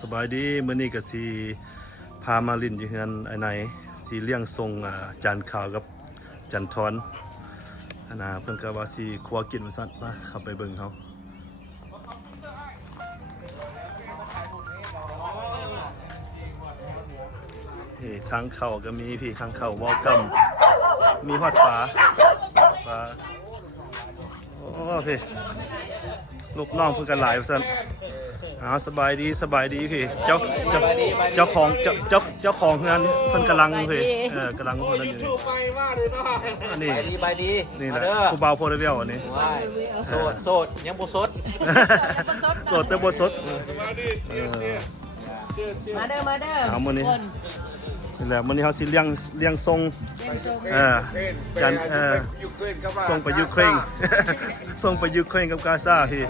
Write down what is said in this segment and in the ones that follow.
สบายดีมื้อนี้ก็สิพามาลินอยู่เฮือนไอ้ไหนสิเลี้ยงทรงจานข้าวกับจันทอนเพิ่นก็ว่าสิครัวกินว่าซั่นมาเข้าไปเบิ่งเฮาทางเข้าก็มีพี่ทางเข้าวอลกัมมีฮอดปลาโอ้พี่ลูกน้องเพิ่นก็หลายว่าซั่นสบายดีพี่เจ้าของเจ้าของงานเพิ่นกำลังพี่กำลังเพิ่นอยู่นี่ไปดี นี่แหละผู้เบาโพลเวลอันนี้โสดยังบ่สด โสดแต่บ่สดมาเด้อเอามื้อนี้นี่แหละมื้อนี้เฮาสิเลี้ยงทรงจันส่งไปยูเครนส่งไปยูเครนกับกาซาพี่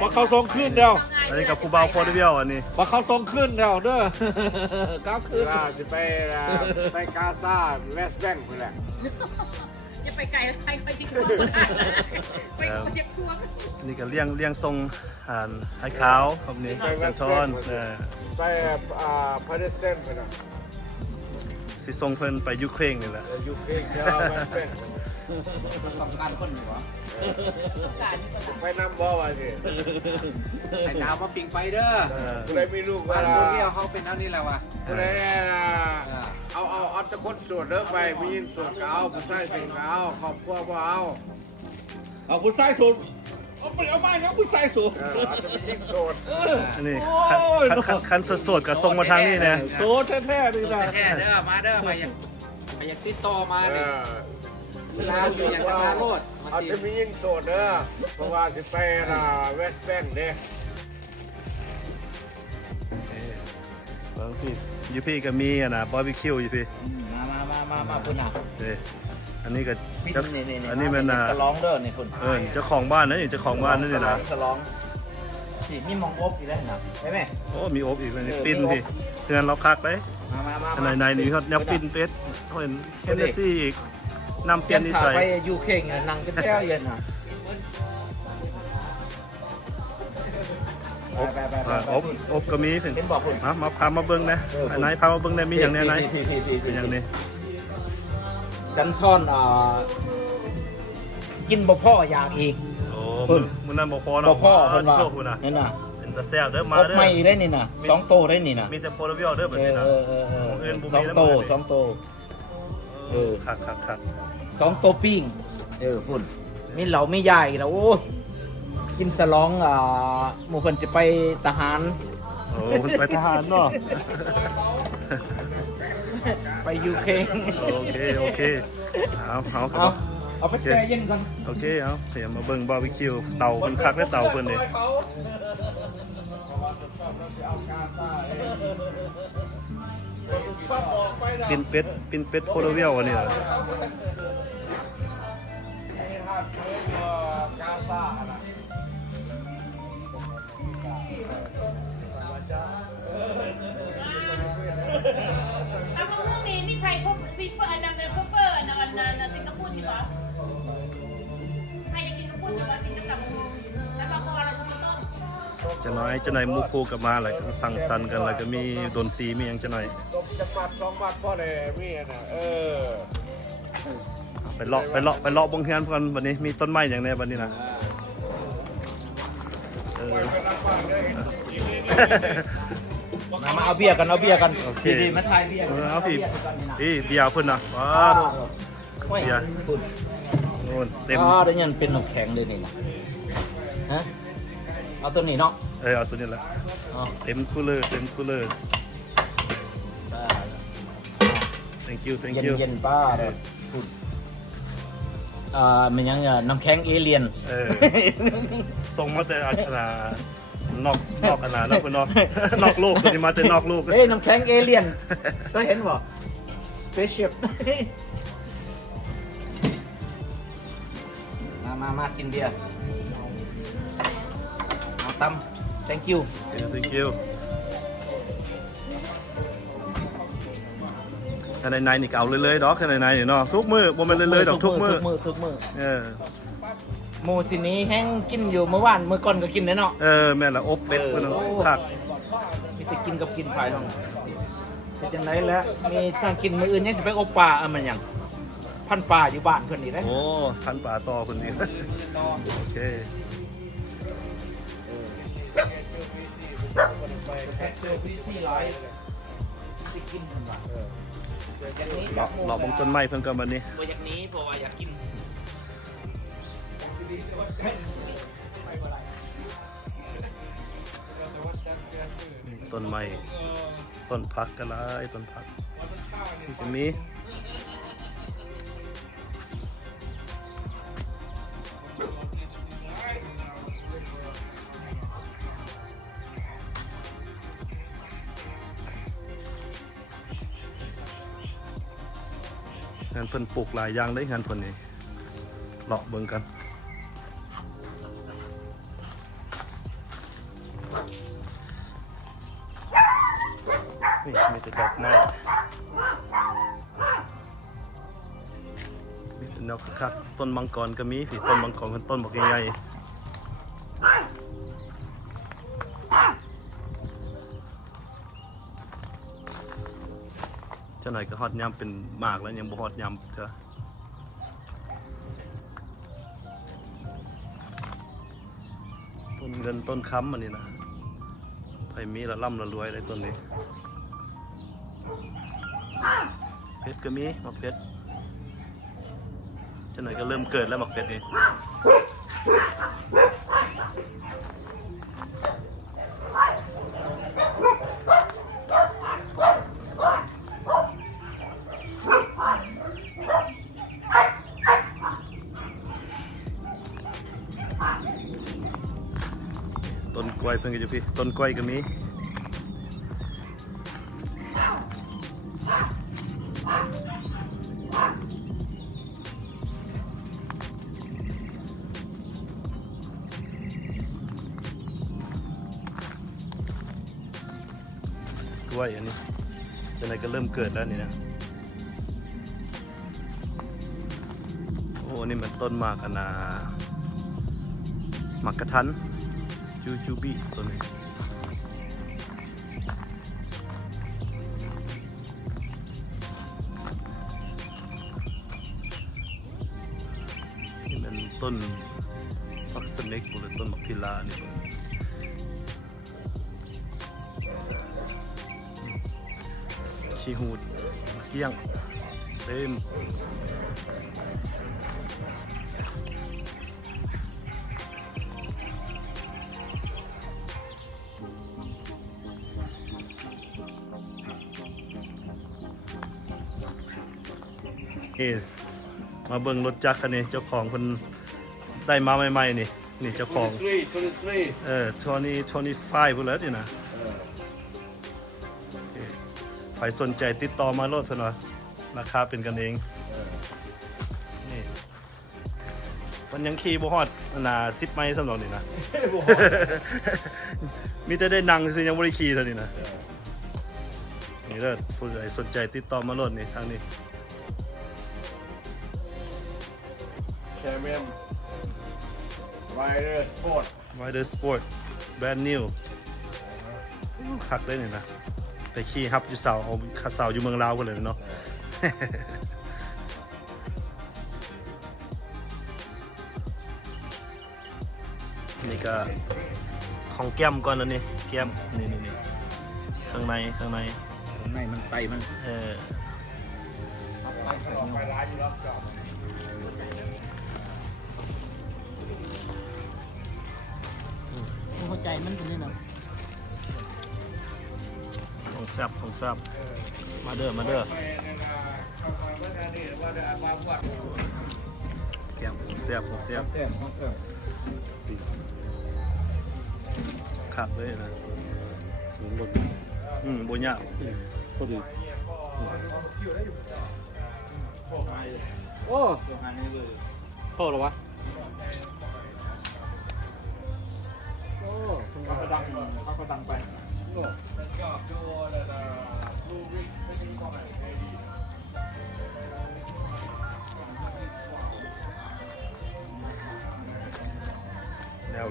พอเขาส่งขึ้นเดียวอันนี้กับผู้เบาโพลเวลอันนี้พอเขาส่งขึ้นเดียวเด้อก้าวขึ้นจะไปกาซาเวสต์แบงค์นี่แหละอย่าไปไกลใครไปจิกลัวไปเจ็บตัวนี่ก็เลี้ยงทรงไข่ขาวครับนี่จันทอนไปปาเลสไตน์ไปนะสิส่งเพิ่นไปยูเครนนี่แหละยูเครนเวสต์แบงค์ต้องการคนอยู่วะไปน้ำบ่อวะสิไอ้ดาวมาปิงไปเด้อคุณได้มีลูกเวลาเที่ยวเขาเป็นเท่านี้แล้ววะคุณได้เอาตะกดสวดเด้อไปมียินสวดก็เอาผู้ชายสิงก็เอาครอบครัวบ่เอาผู้ชายสูงเอาไปนะผู้ชายสูงจะมียินสวดอันนี้คันสดๆกับทรงมาทางนี้นะโตแท้ๆนี่นะแท้เด้อมาเด้อไปอยากติดต่อมาดิเวลาอยู่อย่างมาโลดเอาจะมียินสวดเด้อเพราะว่าสิไปเวสต์แบงค์เด้พี่ยูพี่ก็มีบาร์บีคิวยูพี่มาคุณอันนี้ก็อันนี้มันสลองเด้อนี่คุณเจ้าของบ้านนั่นนี่เจ้าของบ้านนั่นนี่นะสลองสินี่มองอบอีกแล้วนะใช่ไหมโอ้มีอบอีกเลยนี่ปิ้นพี่เตือนเราคักไปในนี่เขาเนี่ยปิ้นเป็ดเขาเห็นเฮนเนซี่อีกนำเปลี่ยนนิสัยไปยูเครนนั่งกันแก้วเย็นนะอบก็มีเห็นบอกคุณมาพามาเบิ้งนะอันไหนพามาเบิ้งได้มีอย่างไหนเป็นอย่างนี้จันทอนกินบ่พ่ออยากอีกโอ้มึงนั่นบ่พ่อเนาะบ่พ่อคนว่านี่น่ะเป็นตะแซ่บเด้อมาเด้อไม่ได้นี่น่ะ2โตได้นี่น่ะมีแต่โพลาเวลเด้อแบบนี้นะ2โตคัก2โตปิ้งพุ่นมีเหล่ามีใหญ่แล้วโอ้กินสลองหมู่เพิ่นจะไปทหารโอ้เพิ่นไปทหารเนาะไปยูเครนโอเคเอาไปแช่เย็นก่อนโอเคเอาเดี๋ยวมาเบิ่งบาร์บีคิวเตาเพิ่นคักและเตาเพิ่นนี่ปิ่นเป็ดโพลาเวลอันนี้เหรอมีใครพบวิฟเฟอร์อันนั้นเฟอร์อันนั้นสิงคโปร์ใช่ปะใครอยากกินกระปุกใช่ปะสิงคโปร์แล้วบางคนอะไรทุกคนจะน้อยมูคูกับมาอะไรก็สั่งสรรค์กันแล้วก็มีดนตรีมีอย่างจะหน่อยจะมัด2 บาทพ่อเลยมีนะไปเลาะบงเฮือนก่อนวันนี้มีต้นไม้อย่างไรวันนี้นะมาเอาเบียร์กันดีมาทายเบียร์เอาพี่เบียร์เพิ่นนะว้าเบียร์โน่นเต็มได้ยันเป็นหนกแข็งเลยนี่นะฮะเอาตัวนี้เนาะเอาตัวนี้แหละเต็มคูลเลอร์thank you เย็นป้าเลยมันยังน้ำแข็งเอเลียนส่งมาแต่นอกขนาดแล้วเพื่อนนอกโลกตัวนี้มาแต่นอกโลกน้ำแข็งเอเลียนเคยเห็นบ่สเปเชียลมากินเบียร์เอาตั้ม thank you ข้างในนี่เก่าเลยดอกข้างในนี่เนาะทุกมื้อบ่แม่นเลยดอกทุกมื้อโมสินี้แห้งกินอยู่เมื่อวานเมื่อก่อนก็กินเนาะแม่นละอบเป็ดคักพ จะกินกับกินภายลองเป็นจังไรแล้วมีทางกินมื้ออื่นยังสิไปอบปลามันหยังพันปลาอยู่บ้านเพิ่นนี่เด้ โอ้ทันป่าต่อคนนี้โอเค เจอพี่ที่ร้อยสิกินเพิ่นว่าอย่างนี้ หลอกบงต้นไม้เพิ่นก็วันนี้ บ่อยากหนี้เพราะว่าอยากกิน ต้นไม้ต้นพักก็หลายต้นพักนี่ก็มีงานเพิ่นปลูกหลายอย่างได้งานเพิ่นนี่เลาะเบิ่งกันนี่มีแต่ดอกไม้มีแต่แนวคักๆต้นมังกรก็มีพี่ต้นมังกรเป็นต้นบอกใหญ่ๆเจ้าหน่อยก็ฮอดยามเป็นหมากแล้วยังบ่ฮอดยามเถอะต้นเงินต้นค้ำอันนี้นะไผมีละล่ำละรวยเลยต้นนี้เพชรก็มีหมากเพชรเจ้าหน่อยก็เริ่มเกิดแล้วหมากเพชรนี่ต้นกล้วยเพิ่งก็อยู่พี่ต้นกล้วยก็มีกล้วยอันนี้เจ้าหน่อยก็เริ่มเกิดแล้วนี่นะโอ้นี่มันต้นหมากอะนะหมากกระทันจูบีตัวนี้นี่มันต้นฟักสเน็กหรือต้นมักพิลานี่ชีหูดเกี้ยงเต็มนี่มาเบิ่งรถจักรคันนี้เจ้าของเพิ่นได้มาใหม่ๆนี่นี่เจ้าของ25พุ่นแล้วนี่นะใครสนใจติดต่อมาโลดเพิ่นว่าราคาเป็นกันเองนี่มันยังขี่บ่ฮอด10 ไมล์สำหรับนี่นะ มีแต่ได้นั่งซื่อยังบ่ได้ขี่เท่านี้นะนี่เด้อผู้ใดสนใจติดต่อมาโลดนี่ทางนี้แชมเปี้ยนไรเดอร์สปอร์ต Rider Sport Brand New คักเลยนี่นะไปขี่ฮับอยู่เสาเอาขาเสาอยู่เมืองลาวกันเลยเนาะ นี่ก็ของแก้มก่อนแล้วนี่แก้มนี่ข้างใน ข้างในมันไตมัน ไปร้านอยู่รอบจอบ หัวใจมันเป็นยังไง ของแซ่บมาเด้อแก้มของแซ่บขับเลยนะสูงรถบนยากพอดี โอ้โรงงานนี้เลย โทษหรอวะ โอ้เขาก็ดังไป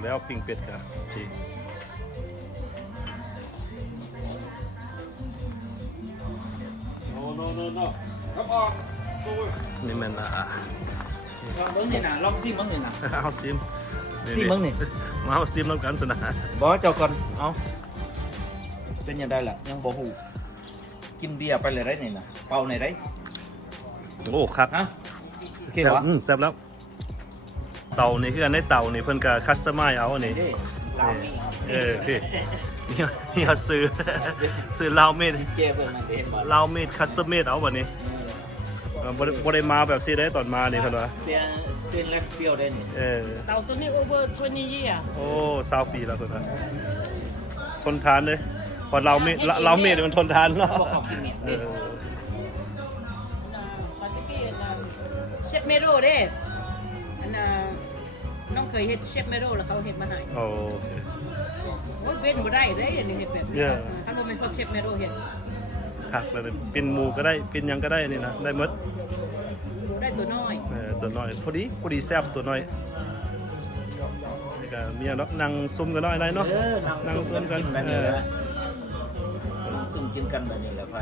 แล้วปิ้งเป็ดกันที no. Come on. นี่มันลองเบิ้งนี่นะลองซิมเบิ้งนี่นะ เอาซิม ซิมเบิ้งนี่ มาเอาซิมน้ำกันสนะ บอกเจ้าก่อนเอาเป็นยังไงล่ะยังบ่หูกินเบียร์ไปเลยได้นี่นะเป่าไหนได้ โอ้คัก ฮะโอเควะ แซ่บแล้ว เต่านี่คืออันได้เต่านี่เพิ่นก็คัสตอมไมซ์เอาอันนี้ นี่ลาวนี่ พี่นี่เขาซื้อ ซื้อลาวเมด เจ้เพิ่นมันเห็นบ่ ลาวเมดคัสตอมเมดเอาวันนี้บ่ได้มาแบบซีได้ตอนมานี่เพิ่นว่า สเตนเลสสตีลได้นี่ เต่าตัวนี้ over 20 year โอ้20 ปีแล้วตัวนั้นทนทานเลยพอลาวเมดมันทนทานเนาะ เขาบอกเขากินเนี่ย เอ นี่ อ ปัจจุบันเชฟเมโร่เด้อันน้องเคยเฮ็ดเชฟเมโร่แล้วเขาเฮ็ดมาให้ โอเค โอ้ยเว้นบ่ได้เด้อันนี้เฮ็ดแบบนี้ Yeah. ถ้าบ่เป็นพวกเชฟเมโร่เฮ็ด คักเลยเป็นหมูก็ได้เป็นหยังก็ได้นี่นะได้หมด บ่ได้ตัวน้อย ตัวน้อยพอดีแซ่บตัวน้อยนี่ก็เมียเนาะนั่งซุ่มกันน้อยได้เนาะ นั่งซุ่มกัน แบบนี้แหละนั่งซุ่มกินกันแบบนี้แหละไพ่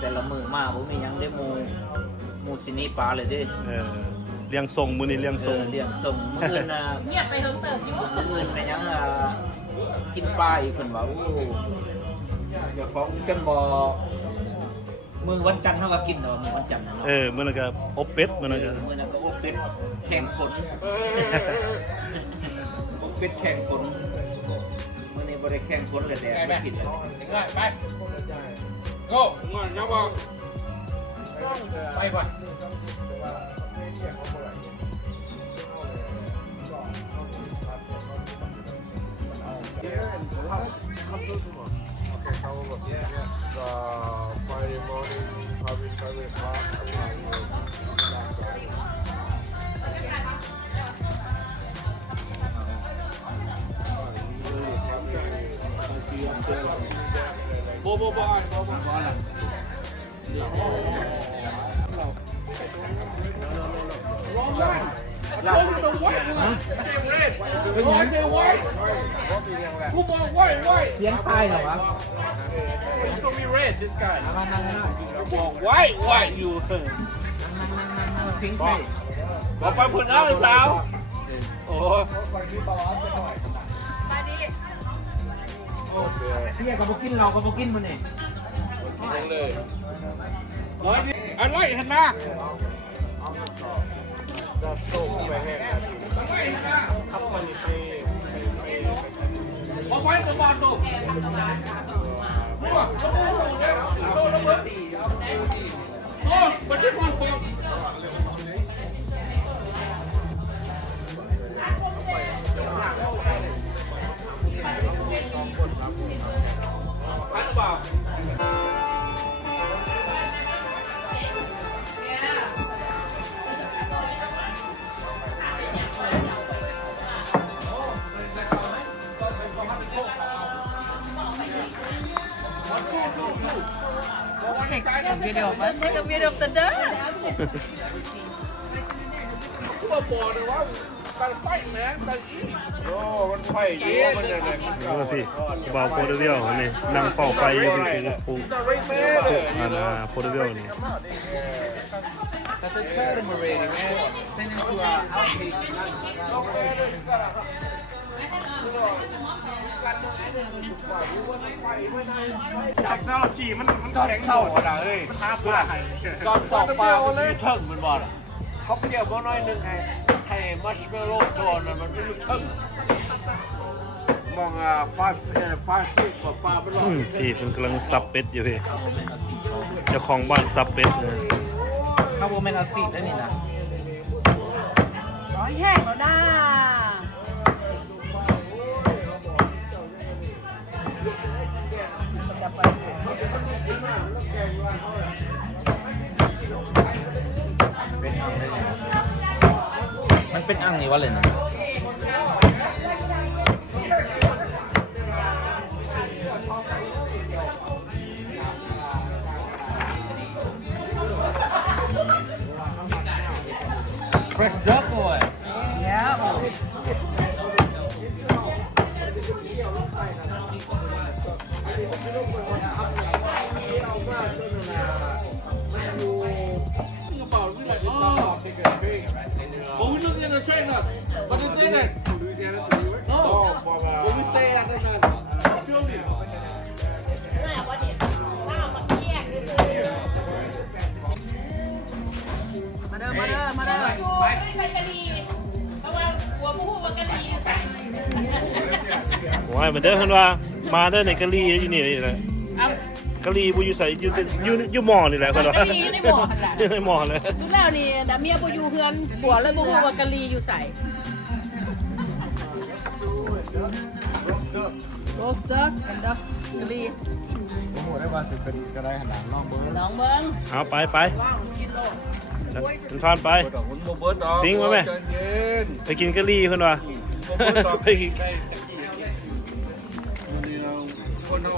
แต่ละมือมาผมมีหยังได้หมูซินีปลาเลยเด้ เลี้ยงส่งมื้อนี้เลี้ยงส่ง เลี้ยงส่งมื้ออื่นน่ะ เงียบไปเฮิงเติบอยู่ มื้ออื่นไปยังกินปลาอีกเพิ่นว่าโอ้เจ้าของจนบ่มื้อวันจันทร์เฮาก็กินเนาะมื้อวันจันทร์น่ะเนาะ มื้อนั้นก็อบเป็ดมื้อนั้นก็ มื้อนั้นก็อบเป็ดแข่งผลอบเป็ดแข่งผลมื้อนี้บ่ได้แข่งผลเลยแต่ไม่กินเลย Rồi, bay. Go. Ngon nhá bò. Bay vào. Friday morning, probably start at บ่บ่บ่ไอ้บ่บ่บ่ล่ะ Who bought white, white? เสียงตายเหรอวะ He's gonna be red, this guy. บอกไว้ไว้อยู่ พิงค์ไทย บอกไปพุ่นเอาไอ้สาวโอ้ย มาดิ พี่กับโบกินเรากับโบกินมันนี่ ยังเลยร้อยนี่อะไรเห็นหน้าเอาไว้ตัวบอลดูโอ้มันจะฟังฟังตัวบอลเลยว่าตัดไฟแม่ตัดอีโอ้มันไฟเยอะมันเลย พี่บ่าวโพเดเวียลนี่นั่งเฝ้าไฟอยู่ที่ปู ตัดไรแม่เลย โพเดเวียลนี่ That's a tournament rating, man. Send it to our outtake. เทคโนโลยีมันแข็ง เข้าอ่ะเอ้ย ท้าเพื่อให้ ก่อนสอบปลามันมีเทิงมันบอกเขาเกี่ยวบ่น้อยนึงให้มัชเมลโล่โดนมันไม่รู้เทิงมอง5 6กว่าปลาเป็นร้อย พี่เพิ่นกำลังซับเป็ดอยู่พี่เจ้าของบ้านซับเป็ดนะ ข้าวโบเมนอาซีดแล้วนี่นะ ร้อยแห้งแล้วด้า มันเป็นอ่างนี่วะเลยนะ Fresh duck boy the train up. What is it? No. When we stay at the film you. ไม่เอาว่าเดี๋ยวถ้าเอามาเที่ยงมาเด้อดูไม่ใช่กะลีเพราะว่าหัวผู้ว่ากะลีอยู่ใส่ ว้ายเหมือนเดิมคนว่ามาเด้อในกะลีอยู่นี่แหละ เอา กะลีบ่อยู่ใส่อยู่หม้อนี่แหละคนว่า กะลีในหม้อหั่นล่ะ อยู่ในหม้อเลย ทุกแล้วนี่นะเมียบ่อยู่เฮือนผัวเลยบ่ฮู้ว่ากะลีอยู่ใส่โรสเตอร์กันดับกะลี ผมบอกได้ว่าสิเป็นกระไดหันหลังน้องเบิร์ด น้องเบิ่ง เอาไปคุณทอนไป ดอกมันโมเบิร์ดดอก สิงมาไหม ใจเย็น ไปกินกะลีคนว่าไปกิน วันนี้เราคนเรา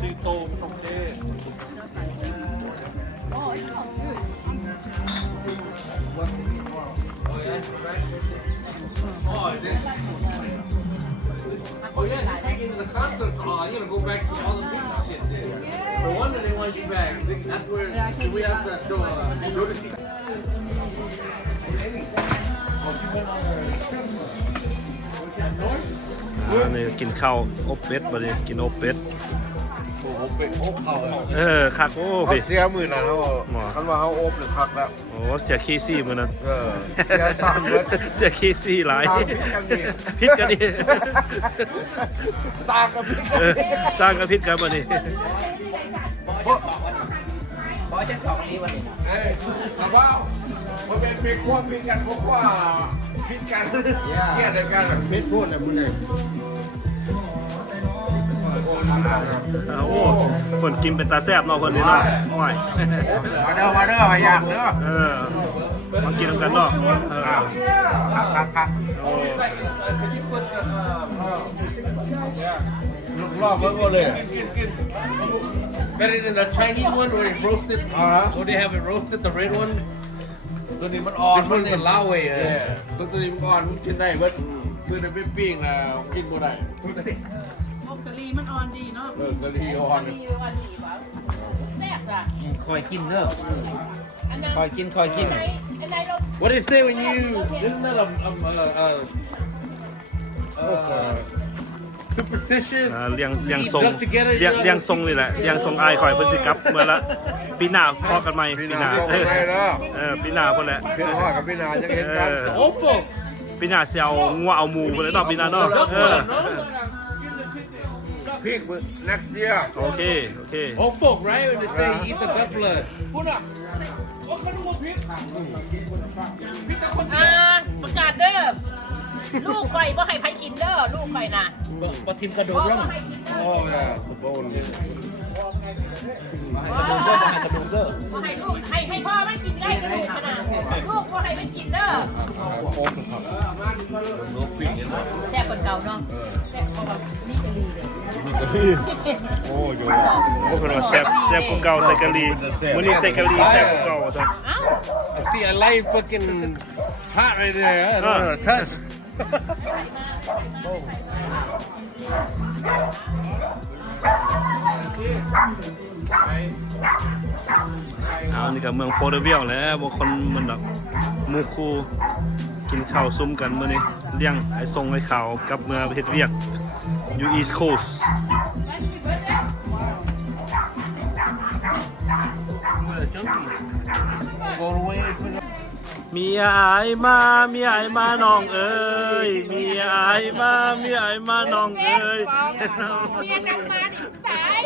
ซีโตตกเจ้ Oh yeah, speaking of the concert hall, I'm gonna go back to all the people shit there. No wonder they want you back. That's where we have to go to see. นี่กินข้าวอบเป็ดบ่ดิกินอบเป็ด โอ้โหเป็นโอ๊บเขาเลย คักโอ้ เขา พี่ เสียมือนะเขาคันว่าเขาโอ๊บหรือคักแล้ว โอ้เสียเคซี่มื้อนั้น เสียสามเบิร์ด เสียเคซี่หลาย ตามพิษกันดิ พิษกันดิ ตามกับพี่ สร้างกันพิษกันบ่นี่ ขอจะของนี้วันนี้นะ เฮ้ยแต่ว่ามันเป็นเพลงความพิดกันเพราะว่าพิดกันเนี่ยเดียวกัน เพชรพูดเลยมึงเลย โอ้เพิ่นกินเป็นตาแซ่บเนาะเพิ่นนี่เนาะโอ้ย มาเด้ออยากเด้อ มากินกันเนาะครับ รอบมันก็เลย Better than the Chinese one where it's roasted. Or they have it roasted, the red one. ตัวนี้มันอ่อน This one is lao way. ตัวนี้มันอ่อนกินได้เบิร์ดคือในเป็นปิ้งนะกินบ่ได้ กะลีมันอ่อนดีเนาะ กะลีอ่อน กะลีอ่อนดีบ่แซ่บจ้ะ คอยกินเด้อ อันนั้น คอยกินคอยกิน อันไหนเรา What they say when you isn't that superstition? เลี้ยงทรงเลี้ยงทรงนี่แหละเลี้ยงทรงอายข่อยเพิ่นสิกลับเมื่อละปีหน้าพอกันใหม่ปีหน้าปีหน้าพุ่นแหละ พี่น้อยกับพี่นาจะเห็นกัน Old folk. ปีหน้าสิเอางัวเอาหมูพุ่นเลยเนาะปีหน้าเนาะ พีก next year โอเค Old folk, right? When they say eat the duck blood. ประกาศเด้อลูกข่อยบ่ให้ไผกินเด้อลูกข่อยน่ะ บ่ทิมกระดูก บ่ ลง ให้กินเด้อ โอ้ยฟุตบอล บ่ให้ลูกให้พ่อมันกินได้กระดูกมันน่ะลูกบ่ให้มันกินเด้อแซ่บกว่าเก่าเนาะแซ่บกว่านี่กะลีเด้อ โอ้ยพวกคนว่าแซ่บกว่าเก่าใส่กะหรี่มื้อนี้ใส่กะหรี่แซ่บกว่าเก่าซะ เอ้า I see a light fucking hot right there. I don't know, touch. เอานี่ก็เมืองโพเดเวียลแหล้วบ่คนมันดอกหมู่คู่กินข้าวซุ่มกันมื้อนี้เลี้ยงไอ้ทรงไอ้ขาวกับเมืองเฮ็ดเวียกอยู่ East Coast มีอายมาน้องเอ้ยมีอายมาน้องเอ้ย เมียกันมาดิตาย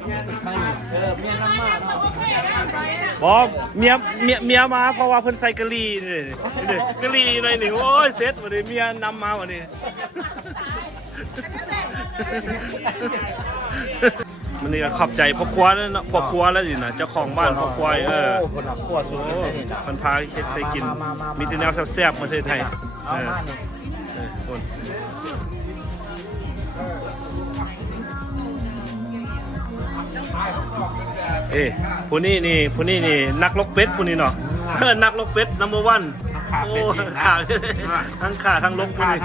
เมียน้ำมาเนาะ บอกเมียมาเพราะว่าเพิ่นใส่กะหรี่นี่กะหรี่หน่อยนี่โอ้ยเซ็ตวันนี้เมียนำมาวันนี้มันนี่ก็ขอบใจพ่อครัวแล้วเนาะพ่อครัวแล้วนี่นะเจ้าของบ้านพ่อครัวคนหนักขวดสุด โอ้มันพาเฮ็ดให้กินมีแต่แนวแซ่บๆประเทศไทย เอามานี่ คนผู้นี้นี่นักลกเป็ดผู้นี้เนาะนักลกเป็ดนัมเบอร์วันโอ้ขาทั้งขาทั้งลกผู้นี้